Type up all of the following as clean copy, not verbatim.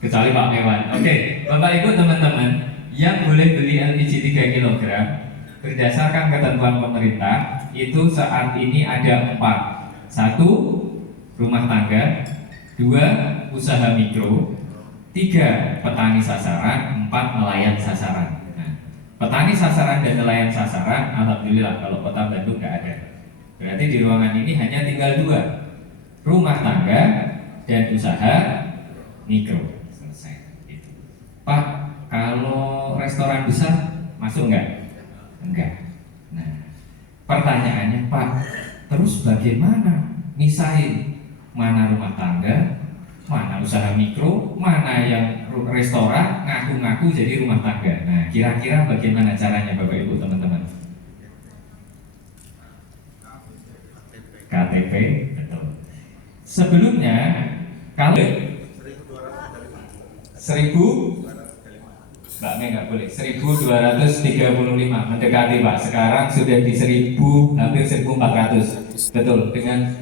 kecuali Pak Mewan. Oke, Bapak Ibu teman-teman, yang boleh beli LPG 3 kg berdasarkan ketentuan pemerintah itu saat ini ada 4. 1. Rumah tangga. 2. Usaha mikro. 3. Petani sasaran. 4. Nelayan sasaran. Nah, petani sasaran dan nelayan sasaran, alhamdulillah kalau Kota Bandung nggak ada. Berarti di ruangan ini hanya tinggal 2, rumah tangga dan usaha mikro. Selesai. Gitu. Pak, kalau restoran besar masuk nggak? Enggak. Nah, pertanyaannya Pak, terus bagaimana misahin mana rumah tangga, mana usaha mikro, mana yang restoran ngaku-ngaku jadi rumah tangga? Nah, kira-kira bagaimana caranya Bapak Ibu teman-teman? KTP, betul. Sebelumnya kalau 1000 Mbak Mei nggak boleh 1235 mendekati Pak, sekarang sudah di 1000, hampir 1400, betul. Dengan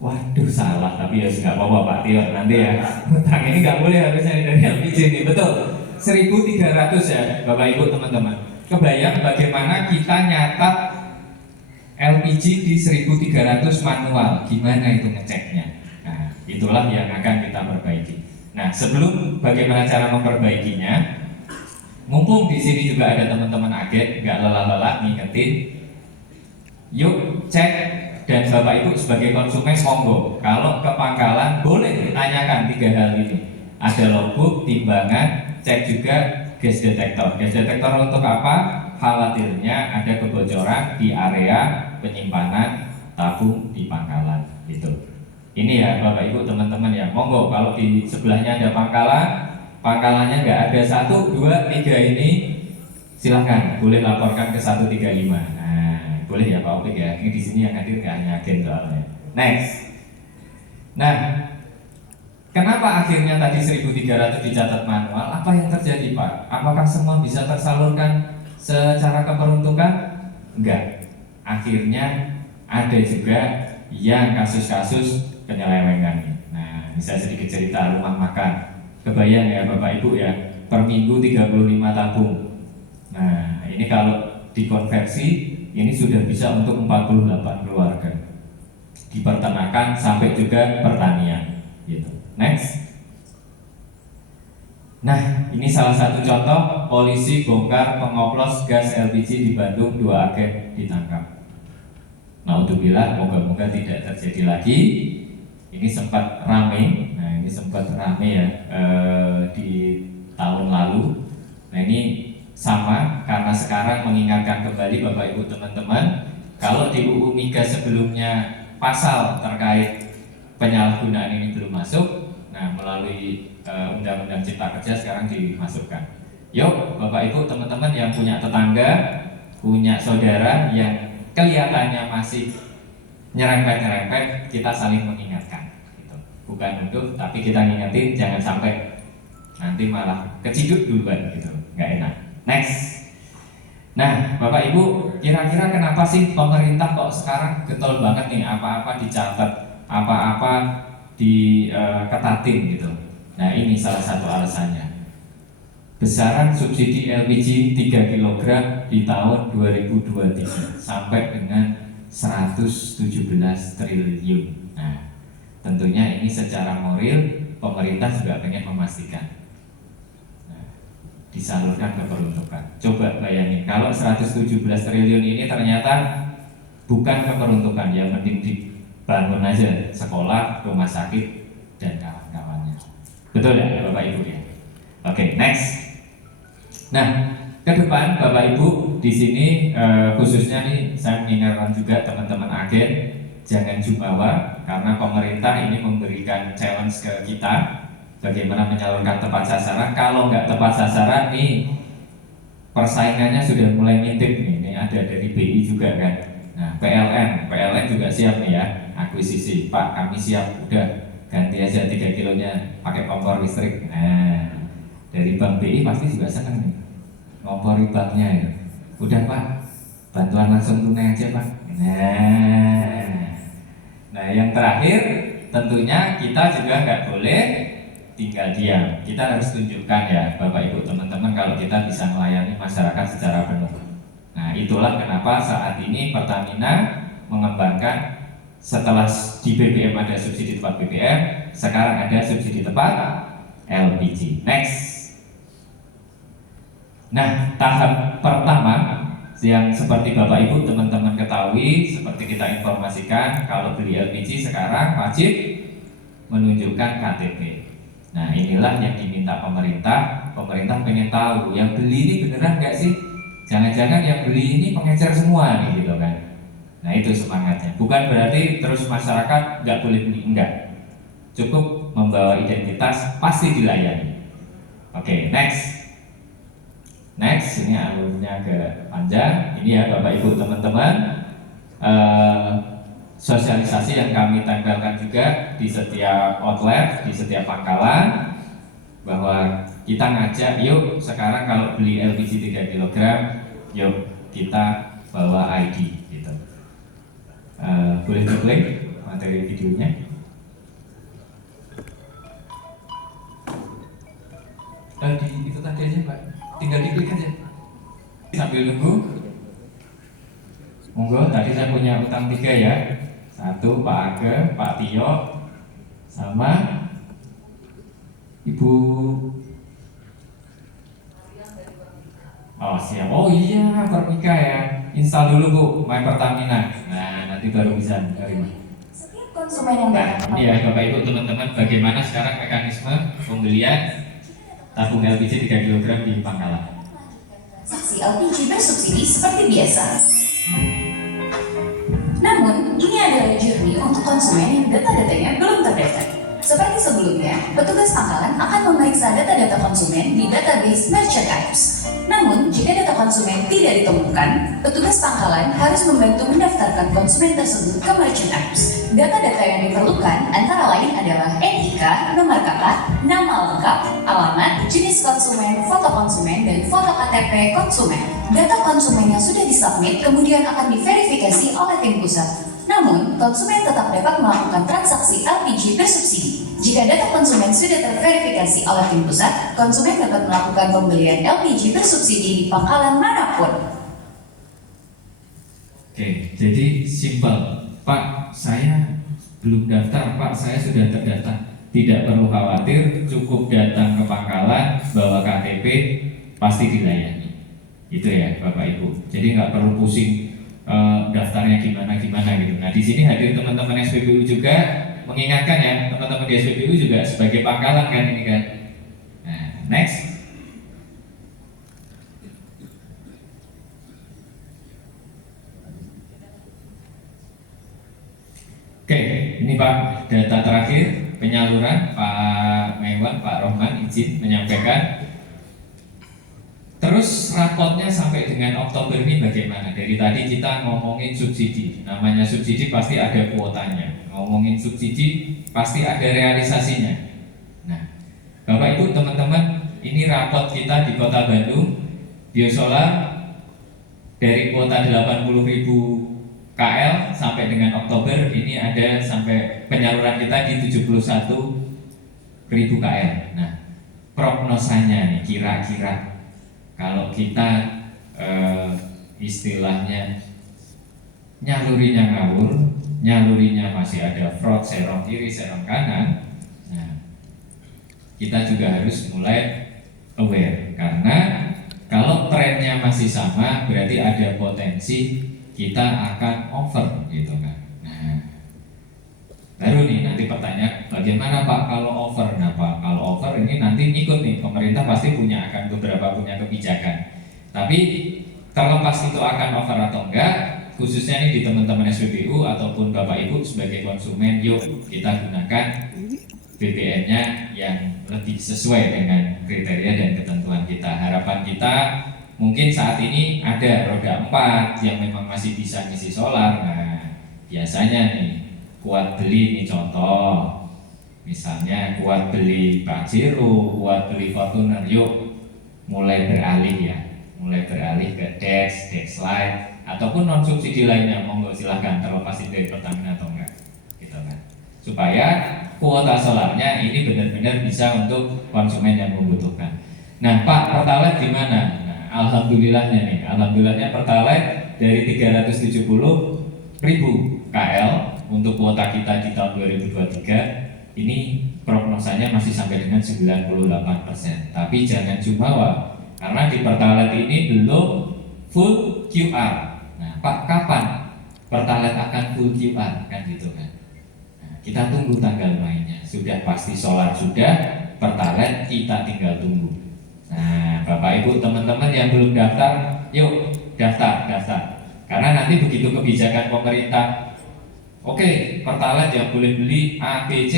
waduh salah, tapi ya nggak apa-apa Pak Tio, nanti ya hutang ini nggak boleh harusnya dari LPG ini, betul. 1300 ya Bapak Ibu teman-teman. Kebayang bagaimana kita nyatat LPG di 1300 manual, gimana itu ngeceknya? Nah, itulah yang akan kita perbaiki. Nah, sebelum bagaimana cara memperbaikinya, mumpung di sini juga ada teman-teman agen, nggak lelah-lelah ngingetin, yuk cek. Dan Bapak Ibu sebagai konsumen monggo, kalau ke pangkalan boleh ditanyakan 3 hal ini. Ada logbook, timbangan, cek juga gas detektor. Gas detektor untuk apa? Khawatirnya ada kebocoran di area penyimpanan tabung di pangkalan. Gitu. Ini ya Bapak Ibu teman-teman ya, monggo kalau di sebelahnya ada pangkalan, pangkalannya nggak ada 1, 2, 3 ini, silahkan boleh laporkan ke 135. Nah, boleh ya Pak Opik ya. Ini di sini yang hadir nggak hanya agen soalnya. Next. Nah, kenapa akhirnya tadi 1300 dicatat manual? Apa yang terjadi Pak? Apakah semua bisa tersalurkan secara keperuntukan? Enggak. Akhirnya ada juga yang kasus-kasus penyelewengan. Nah, bisa sedikit cerita rumah makan. Kebayang ya Bapak Ibu ya, per minggu 35 tabung. Nah, ini kalau dikonversi, ini sudah bisa untuk 48 keluarga. Di peternakan sampai juga pertanian. Gitu. Next. Nah, ini salah satu contoh polisi bongkar pengoplos gas LPG di Bandung, 2 agen ditangkap. Naudzubillah, moga-moga tidak terjadi lagi. Ini sempat rame, nah ini sempat rame ya di tahun lalu. Nah ini sama karena sekarang mengingatkan kembali Bapak Ibu teman-teman, kalau di UU Migas sebelumnya pasal terkait penyalahgunaan ini belum masuk, nah melalui Undang-Undang Cipta Kerja sekarang dimasukkan. Yuk Bapak Ibu teman-teman yang punya tetangga, punya saudara yang kelihatannya masih nyerempet-nyerempet, kita saling mengingatkan gitu. Bukan untuk, tapi kita ngingetin jangan sampai nanti malah keciduk duluan gitu, nggak enak. Next. Nah Bapak Ibu, kira-kira kenapa sih pemerintah kok sekarang getol banget nih, apa-apa dicatat, apa-apa diketatin gitu. Nah ini salah satu alasannya. Besaran subsidi LPG 3 kg di tahun 2023 sampai dengan 117 triliun. Nah, tentunya ini secara moral pemerintah juga pengen memastikan disalurkan ke peruntukan. Coba bayangin kalau 117 triliun ini ternyata bukan ke peruntukan, yang penting dibangun aja sekolah, rumah sakit dan kawan-kawannya. Betul ya Bapak Ibu ya? Oke, next. Nah, ke depan Bapak Ibu di sini khususnya nih saya mengingatkan juga teman-teman agen jangan jumawa, karena pemerintah ini memberikan challenge ke kita bagaimana menyalurkan tepat sasaran. Kalau nggak tepat sasaran nih persaingannya sudah mulai ngintip nih. Ini ada dari BI juga kan. Nah, PLN juga siap nih ya akuisisi. Pak, kami siap, udah ganti aja 3 kilonya pakai kompor listrik. Nah, dari Bank BI pasti juga seneng nih ngompori banknya ya. Udah Pak, bantuan langsung tunai aja Pak. Nah yang terakhir tentunya kita juga nggak boleh tinggal diam. Kita harus tunjukkan ya Bapak Ibu teman-teman kalau kita bisa melayani masyarakat secara penuh. Nah itulah kenapa saat ini Pertamina mengembangkan setelah di BBM ada subsidi tepat BBM, sekarang ada subsidi tepat LPG. Next. Nah tahap pertama yang seperti Bapak Ibu teman-teman ketahui, seperti kita informasikan, kalau beli LPG sekarang wajib menunjukkan KTP. Nah inilah yang diminta pemerintah. Pemerintah pengen tahu yang beli ini beneran nggak sih? Jangan-jangan yang beli ini pengecer semua nih gitu kan. Nah itu semangatnya. Bukan berarti terus masyarakat nggak boleh beli, enggak. Cukup membawa identitas pasti dilayani. Oke, next. Next, ini alurnya agak panjang. Ini ya Bapak Ibu teman-teman, sosialisasi yang kami tempelkan juga di setiap outlet, di setiap pangkalan, bahwa kita ngajak, yuk sekarang kalau beli LPG 3 kg, yuk kita bawa ID gitu. Boleh diklik materi videonya. Itu tadi aja Pak, tinggal diklik aja sambil nunggu. Monggo, tadi saya punya utang 3 ya. 1 Pak Age, Pak Tio, sama Ibu. Oh siap. Oh iya, Permika ya. Install dulu Bu, My Pertamina. Nah nanti baru bisa menerima. Setiap konsumen yang datang. Ini ya Bapak Ibu teman-teman, bagaimana sekarang mekanisme pembelian tabung LPG 3 kg di pangkalan. Transaksi LPG bersubsidi seperti biasa. Namun, ini adalah journey untuk konsumen yang data-datanya belum terdaftar. Seperti sebelumnya, petugas pangkalan akan memeriksa data-data konsumen di database merchant items. Namun, jika data konsumen tidak ditemukan, petugas pangkalan harus membantu mendaftarkan konsumen tersebut ke merchant items. Data-data yang diperlukan antara lain adalah NIK, nomor kakak, nama lengkap, alamat, jenis konsumen, foto konsumen, dan foto KTP konsumen. Data konsumen yang sudah disubmit kemudian akan diverifikasi oleh tim pusat. Namun, konsumen tetap dapat melakukan transaksi LPG bersubsidi. Jika data konsumen sudah terverifikasi oleh tim pusat, konsumen dapat melakukan pembelian LPG bersubsidi di pangkalan manapun. Oke, jadi simpel. Pak, saya belum daftar, Pak, saya sudah terdaftar. Tidak perlu khawatir, cukup datang ke pangkalan, bawa KTP, pasti dilayani. Itu ya Bapak Ibu. Jadi nggak perlu pusing daftarnya gimana gitu. Nah di sini hadir teman-teman SPBU juga mengingatkan ya, teman-teman di SPBU juga sebagai pangkalan kan ini kan. Nah, next. Oke, ini Pak data terakhir penyaluran Pak Mewan, Pak Rohman izin menyampaikan. Terus rapotnya sampai dengan Oktober ini bagaimana? Dari tadi kita ngomongin subsidi. Namanya subsidi pasti ada kuotanya. Ngomongin subsidi pasti ada realisasinya. Nah, Bapak Ibu teman-teman, ini rapot kita di Kota Bandung. Biosolar dari kuota 80.000 KL sampai dengan Oktober ini ada sampai penyaluran kita di 71.000 KL. Nah, prognosanya nih kira-kira kalau kita istilahnya nyalurinya ngawur, nyalurinya masih ada fraud serong kiri serong kanan, nah, kita juga harus mulai aware karena kalau trennya masih sama berarti ada potensi kita akan over gitu kan. Nah, baru nih nanti pertanyaan bagaimana Pak kalau over? Nah Pak kalau over ini nanti ikut nih pemerintah pasti akan beberapa punya kebijakan. Tapi terlepas itu akan over atau enggak, khususnya nih di teman-teman SPBU ataupun Bapak Ibu sebagai konsumen, yuk kita gunakan BBM-nya yang lebih sesuai dengan kriteria dan ketentuan kita. Harapan kita mungkin saat ini ada roda 4 yang memang masih bisa ngisi solar. Nah biasanya nih kuat beli nih contoh, misalnya kuat beli Pajero, kuat beli Fortuner, yuk mulai beralih ya, mulai beralih ke Dex, Dexlight ataupun non subsidi lainnya, monggo silahkan terlepas dari Pertamina atau enggak, gitu kan. supaya kuota solarnya ini benar-benar bisa untuk konsumen yang membutuhkan. Nah Pak, Pertalite gimana? Nah, alhamdulillahnya nih, alhamdulillahnya Pertalite dari 370.000 KL untuk kuota kita di tahun 2023 ini prognosanya masih sampai dengan 98%. Tapi jangan jumawa, karena di Pertalite ini belum full QR. Nah Pak, kapan Pertalite akan full QR? Kan gitu kan. Kita tunggu tanggal mainnya. Sudah pasti solar sudah, Pertalite kita tinggal tunggu. Nah, Bapak Ibu teman-teman yang belum daftar, yuk daftar. Karena nanti begitu kebijakan pemerintah, oke, Pertalite yang boleh beli A, B, C,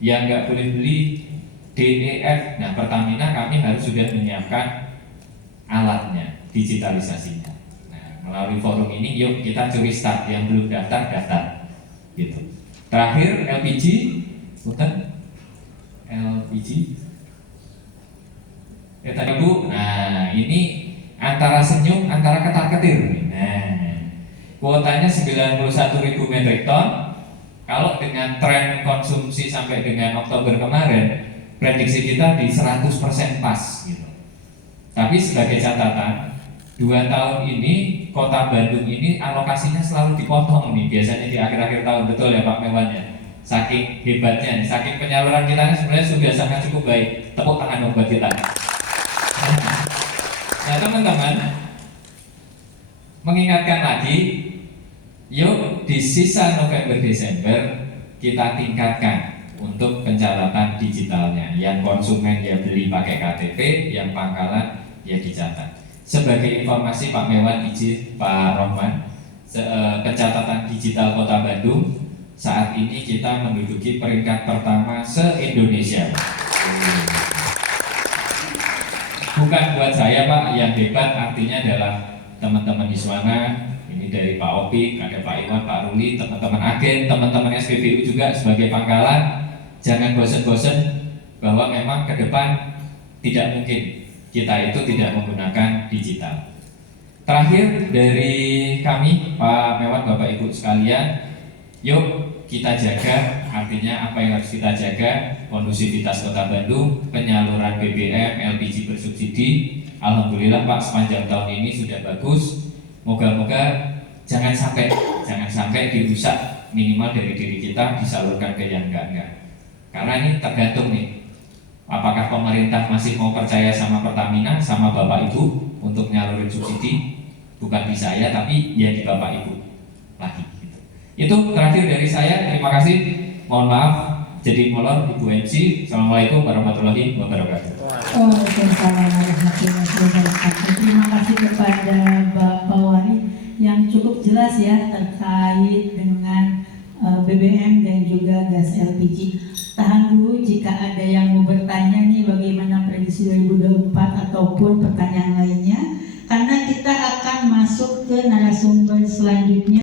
yang nggak boleh beli D, E, F. Nah, Pertamina kami harus sudah menyiapkan alatnya, digitalisasinya. Nah, melalui forum ini, yuk kita curi start. Yang belum daftar, gitu. Terakhir LPG, bukan LPG. Ya tadi Bu, nah ini antara senyum, antara ketar-ketir. Nah, kuotanya 91.000 metrik ton. Kalau dengan tren konsumsi sampai dengan Oktober kemarin, prediksi kita di 100% pas gitu. Tapi sebagai catatan, 2 tahun ini Kota Bandung ini alokasinya selalu dipotong nih, biasanya di akhir-akhir tahun, betul ya Pak Mewan ya. Saking hebatnya, saking penyaluran kita sebenarnya sudah sangat cukup baik. Tepuk tangan buat kita. Nah teman-teman, mengingatkan lagi, yuk di sisa November Desember kita tingkatkan untuk pencatatan digitalnya. Yang konsumen ya beli pakai KTP, yang pangkalan ya dicatat. Sebagai informasi Pak Mewan, izin Pak Rohman, pencatatan digital Kota Bandung saat ini kita menduduki peringkat pertama se-Indonesia. Bukan buat saya Pak, yang hebat artinya adalah teman-teman Iswana, ini dari Pak Opik, ada Pak Iwan, Pak Ruli, teman-teman agen, teman-teman SPBU juga sebagai pangkalan. Jangan bosan-bosan bahwa memang ke depan tidak mungkin kita itu tidak menggunakan digital. Terakhir dari kami, Pak Mewan, Bapak Ibu sekalian, yuk kita jaga, artinya apa yang harus kita jaga, kondusivitas Kota Bandung, penyaluran BBM, LPG bersubsidi. Alhamdulillah Pak, sepanjang tahun ini sudah bagus. Moga-moga jangan sampai dirusak, minimal dari diri kita disalurkan ke yang enggak. Karena ini tergantung nih, apakah pemerintah masih mau percaya sama Pertamina, sama Bapak Ibu untuk nyalurin subsidi? Bukan di saya, tapi ya di Bapak Ibu lagi. Gitu. Itu terakhir dari saya. Terima kasih. Mohon maaf jadi molor Ibu MC. Assalamualaikum warahmatullahi wabarakatuh. Waalaikumsalam warahmatullahi wabarakatuh. Terima kasih kepada Bapak Wahid yang cukup jelas ya terkait dengan BBM dan juga gas LPG. Tahan dulu jika ada yang mau bertanya nih bagaimana prediksi 2024 ataupun pertanyaan lainnya, karena kita akan masuk ke narasumber selanjutnya.